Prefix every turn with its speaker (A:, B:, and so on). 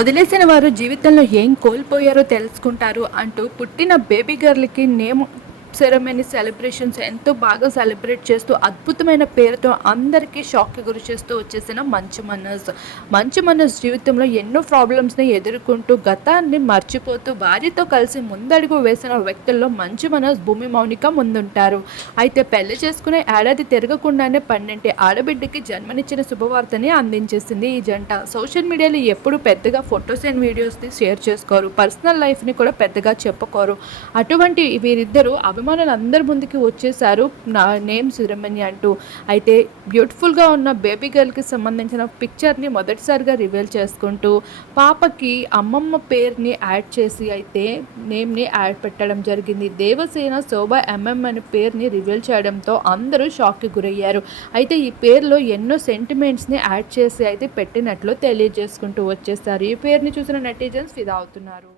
A: వదిలేసిన వారు జీవితంలో ఏం కోల్పోయారో తెలుసుకుంటారు అంటూ పుట్టిన బేబీ గర్ల్కి నేమ్ సెరమనీ సెలబ్రేషన్స్ ఎంతో బాగా సెలబ్రేట్ చేస్తూ అద్భుతమైన పేరుతో అందరికీ షాక్కి గురి చేస్తూ వచ్చేసిన మంచు మనస్ మంచు మనస్ జీవితంలో ఎన్నో ప్రాబ్లమ్స్ని ఎదుర్కొంటూ గతాన్ని మర్చిపోతూ భార్యతో కలిసి ముందడుగు వేసిన వ్యక్తుల్లో మంచు మనస్ భూమి మౌనిక ముందుంటారు. అయితే పెళ్ళి చేసుకునే ఏడాది తిరగకుండానే పన్నెంటి ఆడబిడ్డకి జన్మనిచ్చిన శుభవార్తని అందించేసింది ఈ జంట. సోషల్ మీడియాలో ఎప్పుడు పెద్దగా ఫొటోస్ అండ్ వీడియోస్ని షేర్ చేసుకోరు. పర్సనల్ లైఫ్ని కూడా పెద్దగా చెప్పుకోరు. అటువంటి వీరిద్దరూ అందరి ముందుకి వచ్చేసారు నా నేమ్ సురమణి అంటూ అయితే బ్యూటిఫుల్గా ఉన్న బేబీ గర్ల్కి సంబంధించిన పిక్చర్ని మొదటిసారిగా రివీల్ చేసుకుంటూ పాపకి అమ్మమ్మ పేరుని యాడ్ చేసి అయితే నేమ్ని యాడ్ పెట్టడం జరిగింది. దేవసేన శోభ ఎంఎం అనే పేరుని రివీల్ చేయడంతో అందరూ షాక్కి గురయ్యారు. అయితే ఈ పేరులో ఎన్నో సెంటిమెంట్స్ని యాడ్ చేసి అయితే పెట్టినట్లు తెలియజేసుకుంటూ వచ్చేస్తారు ఈ పేరుని చూసిన నెటిజన్స్ ఫిదా అవుతున్నారు.